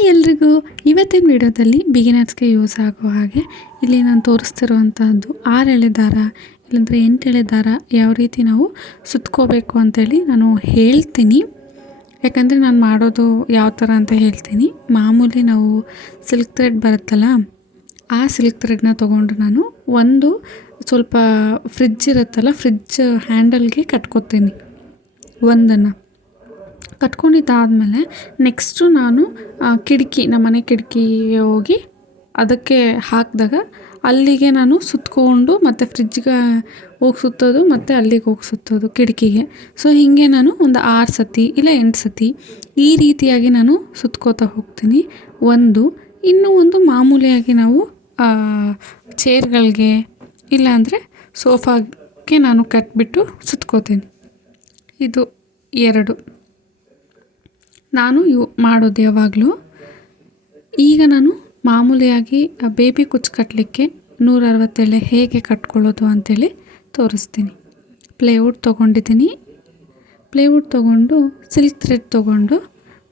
Hi ಎಲ್ರಿಗೂ ಇವತ್ತಿನ ವಿಡಿಯೋದಲ್ಲಿ ಬಿಗಿನರ್ಸ್ಗೆ ಯೂಸ್ ಆಗೋ ಹಾಗೆ ಇಲ್ಲಿ ನಾನು ತೋರಿಸ್ತಿರುವಂಥದ್ದು ಆರು ಎಳೆ ದಾರ, ಇಲ್ಲಾಂದರೆ ಎಂಟು ಎಳೆ ದಾರ ಯಾವ ರೀತಿ ನಾವು ಸುತ್ಕೋಬೇಕು ಅಂತೇಳಿ ನಾನು ಹೇಳ್ತೀನಿ. ಯಾಕಂದರೆ ನಾನು ಮಾಡೋದು ಯಾವ ಥರ ಅಂತ ಹೇಳ್ತೀನಿ. ಮಾಮೂಲಿ ನಾವು ಸಿಲ್ಕ್ ಥ್ರೆಡ್ ಬರುತ್ತಲ್ಲ, ಆ ಸಿಲ್ಕ್ ಥ್ರೆಡ್ನ ತೊಗೊಂಡು ನಾನು ಒಂದು ಸ್ವಲ್ಪ ಫ್ರಿಜ್ ಇರುತ್ತಲ್ಲ, ಫ್ರಿಡ್ಜ್ ಹ್ಯಾಂಡಲ್ಗೆ ಕಟ್ಕೋತೀನಿ ಒಂದನ್ನು. ಕಟ್ಕೊಂಡಿದ್ದಾದಮೇಲೆ ನೆಕ್ಸ್ಟು ನಾನು ಕಿಟಕಿ, ನಮ್ಮ ಮನೆ ಕಿಟಕಿಗೆ ಹೋಗಿ ಅದಕ್ಕೆ ಹಾಕಿದಾಗ ಅಲ್ಲಿಗೆ ನಾನು ಸುತ್ತಕೊಂಡು ಮತ್ತು ಫ್ರಿಜ್ಗೆ ಹೋಗಿ ಸುತ್ತೋದು, ಮತ್ತು ಅಲ್ಲಿಗೆ ಹೋಗಿ ಸುತ್ತೋದು ಕಿಟಕಿಗೆ. ಸೊ, ಹೀಗೆ ನಾನು ಒಂದು ಆರು ಸತಿ ಇಲ್ಲ ಎಂಟು ಸತಿ ಈ ರೀತಿಯಾಗಿ ನಾನು ಸುತ್ಕೋತಾ ಹೋಗ್ತೀನಿ. ಒಂದು, ಇನ್ನೂ ಒಂದು ಮಾಮೂಲಿಯಾಗಿ ನಾವು ಚೇರ್ಗಳಿಗೆ ಇಲ್ಲಾಂದರೆ ಸೋಫಾಗೆ ನಾನು ಕಟ್ಬಿಟ್ಟು ಸುತ್ಕೋತೀನಿ. ಇದು ಎರಡು. ನಾನು ಯು ಮಾಡೋದು ಯಾವಾಗಲೂ. ಈಗ ನಾನು ಮಾಮೂಲಿಯಾಗಿ ಬೇಬಿ ಕುಚ್ಚು ಕಟ್ಟಲಿಕ್ಕೆ ನೂರ ಅರವತ್ತೆಳೆ ಹೇಗೆ ಕಟ್ಕೊಳ್ಳೋದು ಅಂತೇಳಿ ತೋರಿಸ್ತೀನಿ. ಪ್ಲೇವುಡ್ ತೊಗೊಂಡಿದ್ದೀನಿ. ಪ್ಲೇವುಡ್ ತೊಗೊಂಡು, ಸಿಲ್ಕ್ ಥ್ರೆಡ್ ತೊಗೊಂಡು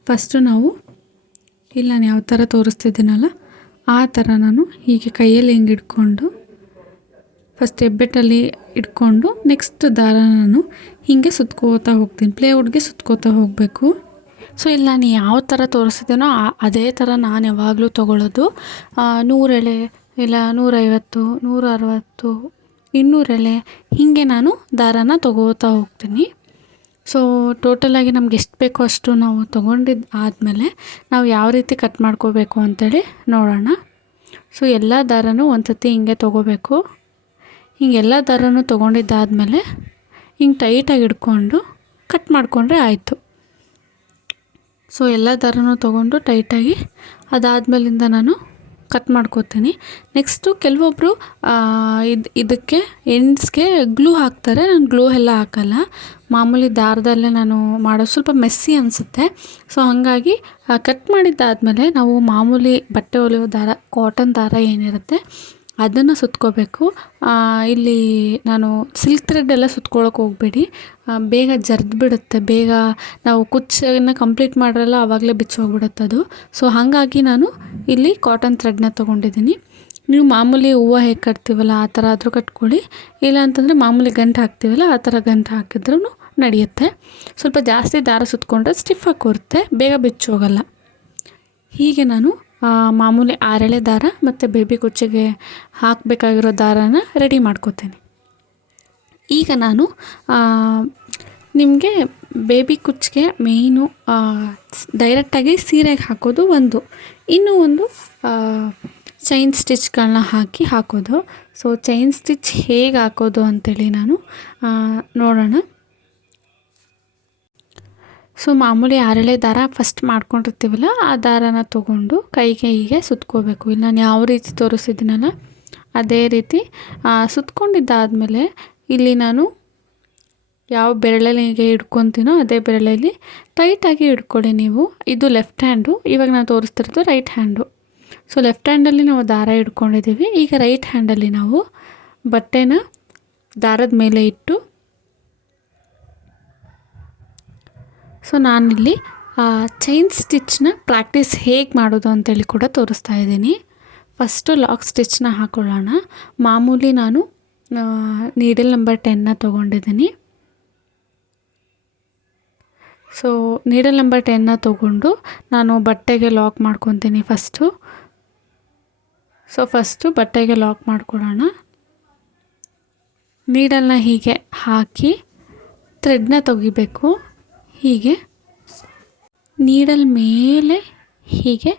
ಫಸ್ಟು ನಾವು, ಇಲ್ಲ ನಾನು ಯಾವ ಥರ ತೋರಿಸ್ತಿದ್ದೀನಲ್ಲ, ಆ ಥರ ನಾನು ಹೀಗೆ ಕೈಯಲ್ಲಿ ಹಿಂಗೆ ಇಟ್ಕೊಂಡು ಫಸ್ಟ್ ಹೆಬ್ಬೆಟ್ಟಲ್ಲಿ ಇಟ್ಕೊಂಡು ನೆಕ್ಸ್ಟ್ ದಾರ ನಾನು ಹೀಗೆ ಸುತ್ಕೋತಾ ಹೋಗ್ತೀನಿ. ಪ್ಲೇವುಡ್ಗೆ ಸುತ್ಕೋತಾ ಹೋಗಬೇಕು. ಸೊ ಇಲ್ಲಿ ನಾನು ಯಾವ ಥರ ತೋರಿಸಿದ್ದೀನೋ ಅದೇ ಥರ ನಾನು ಯಾವಾಗಲೂ ತೊಗೊಳ್ಳೋದು. ನೂರೆಳೆ, ಇಲ್ಲ, ನೂರೈವತ್ತು ನೂರ ಅರವತ್ತು ಇನ್ನೂರು ಎಳೆ ಹೀಗೆ ನಾನು ದಾರಾನ ತೊಗೋತಾ ಹೋಗ್ತೀನಿ. ಸೊ ಟೋಟಲಾಗಿ ನಮ್ಗೆ ಎಷ್ಟು ಬೇಕೋ ಅಷ್ಟು ನಾವು ತೊಗೊಂಡಿದ್ದು ಆದಮೇಲೆ ನಾವು ಯಾವ ರೀತಿ ಕಟ್ ಮಾಡ್ಕೋಬೇಕು ಅಂತೇಳಿ ನೋಡೋಣ. ಸೊ ಎಲ್ಲ ದಾರನೂ ಒಂದು ಸತಿ ಹಿಂಗೆ ತೊಗೋಬೇಕು. ಹಿಂಗೆಲ್ಲ ದಾರನೂ ತೊಗೊಂಡಿದ್ದಾದಮೇಲೆ ಹಿಂಗೆ ಟೈಟಾಗಿ ಹಿಡ್ಕೊಂಡು ಕಟ್ ಮಾಡಿಕೊಂಡ್ರೆ ಆಯಿತು. ಸೊ ಎಲ್ಲ ದಾರನೂ ತೊಗೊಂಡು ಟೈಟಾಗಿ ಅದಾದಮೇಲಿಂದ ನಾನು ಕಟ್ ಮಾಡ್ಕೋತೀನಿ. ನೆಕ್ಸ್ಟು ಕೆಲವೊಬ್ಬರು ಇದು, ಇದಕ್ಕೆ ಎಂಡ್ಸ್ಗೆ ಗ್ಲೂ ಹಾಕ್ತಾರೆ. ನಾನು ಗ್ಲೂ ಎಲ್ಲ ಹಾಕಲ್ಲ. ಮಾಮೂಲಿ ದಾರದಲ್ಲೇ ನಾನು ಮಾಡೋದು ಸ್ವಲ್ಪ ಮೆಸ್ಸಿ ಅನಿಸುತ್ತೆ. ಸೊ ಹಾಗಾಗಿ ಕಟ್ ಮಾಡಿದ್ದಾದಮೇಲೆ ನಾವು ಮಾಮೂಲಿ ಬಟ್ಟೆ ಹೊಲಿಯೋ ದಾರ ಕಾಟನ್ ದಾರ ಏನಿರುತ್ತೆ ಅದನ್ನು ಸುತ್ಕೋಬೇಕು. ಇಲ್ಲಿ ನಾನು ಸಿಲ್ಕ್ ಥ್ರೆಡ್ ಎಲ್ಲ ಸುತ್ಕೊಳ್ಳೋಕೆ ಹೋಗಬೇಡಿ. ಬೇಗ ಜರ್ದು ಬಿಡುತ್ತೆ. ಬೇಗ ನಾವು ಕುಚ್ಚನ್ನು ಕಂಪ್ಲೀಟ್ ಮಾಡಿರಲ್ಲ ಆವಾಗಲೇ ಬಿಚ್ಚೋಗ್ಬಿಡುತ್ತೆ ಅದು. ಸೊ ಹಾಗಾಗಿ ನಾನು ಇಲ್ಲಿ ಕಾಟನ್ ಥ್ರೆಡ್ನ ತೊಗೊಂಡಿದ್ದೀನಿ. ನೀವು ಮಾಮೂಲಿ ಹೂವು ಹೇಗೆ ಕಟ್ತೀವಲ್ಲ, ಆ ಥರ ಆದರೂ ಕಟ್ಕೊಳ್ಳಿ. ಇಲ್ಲ ಅಂತಂದರೆ ಮಾಮೂಲಿ ಗಂಟು ಹಾಕ್ತೀವಲ್ಲ, ಆ ಥರ ಗಂಟು ಹಾಕಿದ್ರೂ ನಡೆಯುತ್ತೆ. ಸ್ವಲ್ಪ ಜಾಸ್ತಿ ದಾರ ಸುತ್ತಕೊಂಡ್ರೆ ಸ್ಟಿಫಾಗಿ ಕೂರುತ್ತೆ ಬೇಗ ಬಿಚ್ಚೋಗಲ್ಲ. ಹೀಗೆ ನಾನು ಮಾಮೂಲಿ ಆರಳೆ ದಾರ ಮತ್ತು ಬೇಬಿ ಕುಚ್ಚಿಗೆ ಹಾಕಬೇಕಾಗಿರೋ ದಾರನ ರೆಡಿ ಮಾಡ್ಕೋತೇನೆ. ಈಗ ನಾನು ನಿಮಗೆ ಬೇಬಿ ಕುಚ್ಚಿಗೆ ಮೇಯ್ನು ಡೈರೆಕ್ಟಾಗಿ ಸೀರೆಗೆ ಹಾಕೋದು ಒಂದು. ಇನ್ನೂ ಒಂದು ಚೈನ್ ಸ್ಟಿಚ್ಗಳನ್ನ ಹಾಕಿ ಹಾಕೋದು. ಸೊ ಚೈನ್ ಸ್ಟಿಚ್ ಹೇಗೆ ಹಾಕೋದು ಅಂತೇಳಿ ನಾನು ನೋಡೋಣ. ಸೊ ಮಾಮೂಲಿ ಆರಳೆ ದಾರ ಫಸ್ಟ್ ಮಾಡ್ಕೊಂಡಿರ್ತೀವಲ್ಲ, ಆ ದಾರನ ತೊಗೊಂಡು ಕೈಗೆ ಹೀಗೆ ಸುತ್ಕೋಬೇಕು. ಇಲ್ಲಿ ನಾನು ಯಾವ ರೀತಿ ತೋರಿಸಿದ್ದೀನಲ್ಲ ಅದೇ ರೀತಿ ಸುತ್ಕೊಂಡಿದ್ದಾದಮೇಲೆ ಇಲ್ಲಿ ನಾನು ಯಾವ ಬೆರಳಿಗೆ ಹಿಡ್ಕೊತೀನೋ ಅದೇ ಬೆರಳಲ್ಲಿ ಟೈಟಾಗಿ ಹಿಡ್ಕೊಳ್ಳಿ ನೀವು. ಇದು ಲೆಫ್ಟ್ ಹ್ಯಾಂಡು ಇವಾಗ ನಾನು ತೋರಿಸ್ತಿರೋದು ರೈಟ್ ಹ್ಯಾಂಡು ಸೊ ಲೆಫ್ಟ್ ಹ್ಯಾಂಡಲ್ಲಿ ನಾವು ದಾರ ಹಿಡ್ಕೊಂಡಿದ್ದೀವಿ. ಈಗ ರೈಟ್ ಹ್ಯಾಂಡಲ್ಲಿ ನಾವು ಬಟ್ಟೆನ ದಾರದ ಮೇಲೆ ಇಟ್ಟು ಸೊ ನಾನಿಲ್ಲಿ ಚೈನ್ ಸ್ಟಿಚ್ನ ಪ್ರಾಕ್ಟೀಸ್ ಹೇಗೆ ಮಾಡೋದು ಅಂತೇಳಿ ಕೂಡ ತೋರಿಸ್ತಾ ಇದ್ದೀನಿ. ಫಸ್ಟು ಲಾಕ್ ಸ್ಟಿಚ್ನ ಹಾಕೊಳ್ಳೋಣ. ಮಾಮೂಲಿ ನಾನು ನೀಡಲ್ ನಂಬರ್ ಟೆನ್ನ ತೊಗೊಂಡಿದ್ದೀನಿ. ಸೊ ನೀಡಲ್ ನಂಬರ್ ಟೆನ್ನ ತೊಗೊಂಡು ನಾನು ಬಟ್ಟೆಗೆ ಲಾಕ್ ಮಾಡ್ಕೊತೀನಿ ಫಸ್ಟು ಸೊ ಫಸ್ಟು ಬಟ್ಟೆಗೆ ಲಾಕ್ ಮಾಡ್ಕೊಳ್ಳೋಣ. ನೀಡಲ್ನ ಹೀಗೆ ಹಾಕಿ ಥ್ರೆಡ್ನ ತೆಗಿಬೇಕು. ಹೀಗೆ ನೀಡಲ್ ಮೇಲೆ ಹೀಗೆ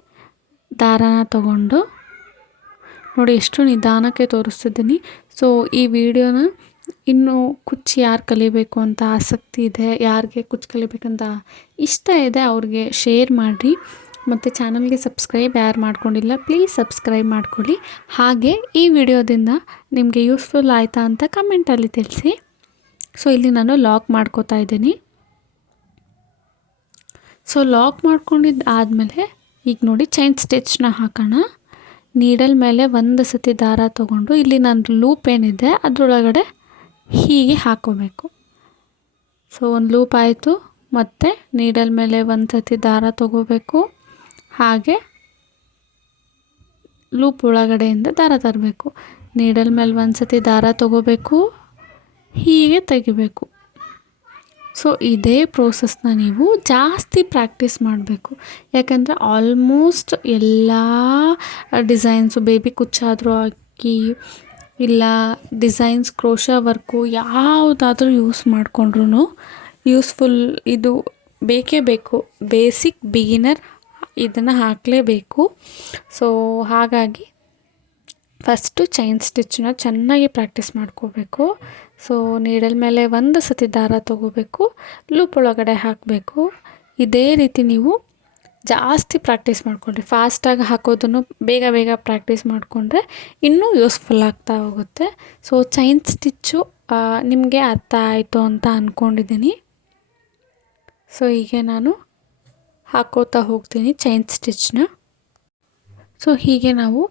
ದಾರಾನ ತಗೊಂಡು ನೋಡಿ ಎಷ್ಟು ನಿಧಾನಕ್ಕೆ ತೋರಿಸ್ತಿದ್ದೀನಿ. ಸೊ ಈ ವಿಡಿಯೋನ ಇನ್ನು ಕುಚ್ಚು ಯಾರು ಕಲಿಬೇಕು ಅಂತ ಆಸಕ್ತಿ ಇದೆ, ಯಾರಿಗೆ ಕುಚ್ಚು ಕಲಿಬೇಕಂತ ಇಷ್ಟ ಇದೆ ಅವ್ರಿಗೆ ಶೇರ್ ಮಾಡಿರಿ. ಮತ್ತು ಚಾನಲ್ಗೆ ಸಬ್ಸ್ಕ್ರೈಬ್ ಯಾರು ಮಾಡ್ಕೊಂಡಿಲ್ಲ ಪ್ಲೀಸ್ ಸಬ್ಸ್ಕ್ರೈಬ್ ಮಾಡ್ಕೊಳ್ಳಿ. ಹಾಗೆ ಈ ವಿಡಿಯೋದಿಂದ ನಿಮಗೆ ಯೂಸ್ಫುಲ್ ಆಯಿತಾ ಅಂತ ಕಮೆಂಟಲ್ಲಿ ತಿಳಿಸಿ. ಸೊ ಇಲ್ಲಿ ನಾನು ಲಾಕ್ ಮಾಡ್ಕೋತಾ ಇದ್ದೀನಿ. ಸೊ ಲಾಕ್ ಮಾಡ್ಕೊಂಡಿದ್ದು ಆದಮೇಲೆ, ಈಗ ನೋಡಿ ಚೈನ್ ಸ್ಟಿಚ್ನ ಹಾಕೋಣ. ನೀಡಲ್ ಮೇಲೆ ಒಂದು ಸತಿ ದಾರ ತೊಗೊಂಡು, ಇಲ್ಲಿ ನನ್ನ ಲೂಪ್ ಏನಿದೆ, ಅದರೊಳಗಡೆ ಹೀಗೆ ಹಾಕೋಬೇಕು. ಸೊ ಒಂದು ಲೂಪ್ ಆಯಿತು, ಮತ್ತು ನೀಡಲ್ ಮೇಲೆ ಒಂದು ಸತಿ ದಾರ ತೊಗೋಬೇಕು. ಹಾಗೆ ಲೂಪ್ ಒಳಗಡೆಯಿಂದ ದಾರ ತರಬೇಕು. ನೀಡಲ್ ಮೇಲೆ ಒಂದು ಸತಿ ದಾರ ತಗೋಬೇಕು, ಹೀಗೆ ತೆಗಿಬೇಕು. ಸೊ ಇದೇ ಪ್ರೋಸೆಸ್ನ ನೀವು ಜಾಸ್ತಿ ಪ್ರಾಕ್ಟೀಸ್ ಮಾಡಬೇಕು. ಯಾಕಂದರೆ ಆಲ್ಮೋಸ್ಟ್ ಎಲ್ಲ ಡಿಸೈನ್ಸು ಬೇಬಿ ಕುಚ್ಚಾದರೂ ಹಾಕಿ, ಇಲ್ಲ ಡಿಸೈನ್ಸ್ ಕ್ರೋಶ ವರ್ಕು ಯಾವುದಾದ್ರೂ ಯೂಸ್ ಮಾಡಿಕೊಂಡ್ರೂ ಯೂಸ್ಫುಲ್ ಇದು ಬೇಕೇ ಬೇಕು. ಬೇಸಿಕ್ ಬಿಗಿನರ್ ಇದನ್ನು ಹಾಕಲೇಬೇಕು. ಸೊ ಹಾಗಾಗಿ ಫಸ್ಟು ಚೈನ್ ಸ್ಟಿಚ್ಚನ್ನ ಚೆನ್ನಾಗಿ ಪ್ರಾಕ್ಟೀಸ್ ಮಾಡ್ಕೋಬೇಕು. ಸೊ ನೀಡಲ್ ಮೇಲೆ ಒಂದು ಸತಿ ದಾರ ತೊಗೋಬೇಕು ಲೂಪ್ ಒಳಗಡೆ ಹಾಕಬೇಕು. ಇದೇ ರೀತಿ ನೀವು ಜಾಸ್ತಿ ಪ್ರಾಕ್ಟೀಸ್ ಮಾಡಿಕೊಂಡ್ರಿ ಫಾಸ್ಟಾಗಿ ಹಾಕೋದನ್ನು ಬೇಗ ಬೇಗ ಪ್ರಾಕ್ಟೀಸ್ ಮಾಡಿಕೊಂಡ್ರೆ ಇನ್ನೂ ಯೂಸ್ಫುಲ್ ಆಗ್ತಾ ಹೋಗುತ್ತೆ. ಸೊ ಚೈನ್ ಸ್ಟಿಚ್ಚು ನಿಮಗೆ ಅರ್ಥ ಆಯಿತು ಅಂತ ಅಂದ್ಕೊಂಡಿದ್ದೀನಿ ಸೊ ಹೀಗೆ ನಾನು ಹಾಕೋತಾ ಹೋಗ್ತೀನಿ ಚೈನ್ ಸ್ಟಿಚ್ನ ಸೊ ಹೀಗೆ ನಾವು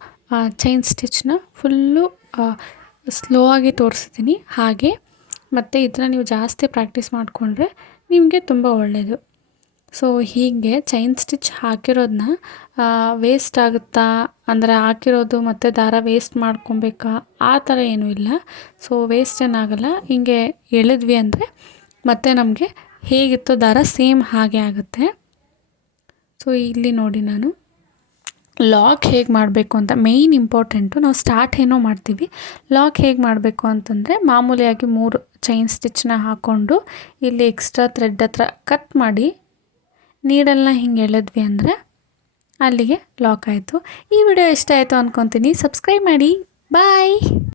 ಚೈನ್ ಸ್ಟಿಚ್ನ ಫುಲ್ಲು ಸ್ಲೋ ಆಗಿ ತೋರಿಸ್ತೀನಿ. ಹಾಗೆ ಮತ್ತು ಇದನ್ನ ನೀವು ಜಾಸ್ತಿ ಪ್ರಾಕ್ಟೀಸ್ ಮಾಡಿಕೊಂಡ್ರೆ ನಿಮಗೆ ತುಂಬ ಒಳ್ಳೆಯದು ಸೊ ಹೀಗೆ ಚೈನ್ ಸ್ಟಿಚ್ ಹಾಕಿರೋದನ್ನ ವೇಸ್ಟ್ ಆಗುತ್ತಾ? ಅಂದರೆ ಹಾಕಿರೋದು ಮತ್ತು ದಾರ ವೇಸ್ಟ್ ಮಾಡ್ಕೊಬೇಕಾ? ಆ ಥರ ಏನೂ ಇಲ್ಲ. ಸೊ ವೇಸ್ಟ್ ಏನಾಗಲ್ಲ. ಹಿಂಗೆ ಎಳೆದ್ವಿ ಅಂದರೆ ಮತ್ತೆ ನಮಗೆ ಹೇಗಿತ್ತು ದಾರ ಸೇಮ್ ಹಾಗೆ ಆಗುತ್ತೆ. ಸೊ ಇಲ್ಲಿ ನೋಡಿ ನಾನು. ಲಾಕ್ ಹೇಗೆ ಮಾಡಬೇಕು ಅಂತ ಮೇಯ್ನ್ ಇಂಪಾರ್ಟೆಂಟು ನಾವು ಸ್ಟಾರ್ಟ್ ಏನೋ ಮಾಡ್ತೀವಿ. ಲಾಕ್ ಹೇಗೆ ಮಾಡಬೇಕು ಅಂತಂದರೆ ಮಾಮೂಲಿಯಾಗಿ ಮೂರು ಚೈನ್ ಸ್ಟಿಚ್ನ ಹಾಕ್ಕೊಂಡು ಇಲ್ಲಿ ಎಕ್ಸ್ಟ್ರಾ ಥ್ರೆಡ್ ಹತ್ರ ಕಟ್ ಮಾಡಿ ನೀಡಲ್ನ ಹಿಂಗೆ ಎಳೆದ್ವಿ ಅಂದರೆ ಅಲ್ಲಿಗೆ ಲಾಕ್ ಆಯಿತು. ಈ ವಿಡಿಯೋ ಇಷ್ಟ ಆಯಿತು ಅಂದ್ಕೊತೀನಿ ಸಬ್ಸ್ಕ್ರೈಬ್ ಮಾಡಿ. ಬಾಯ್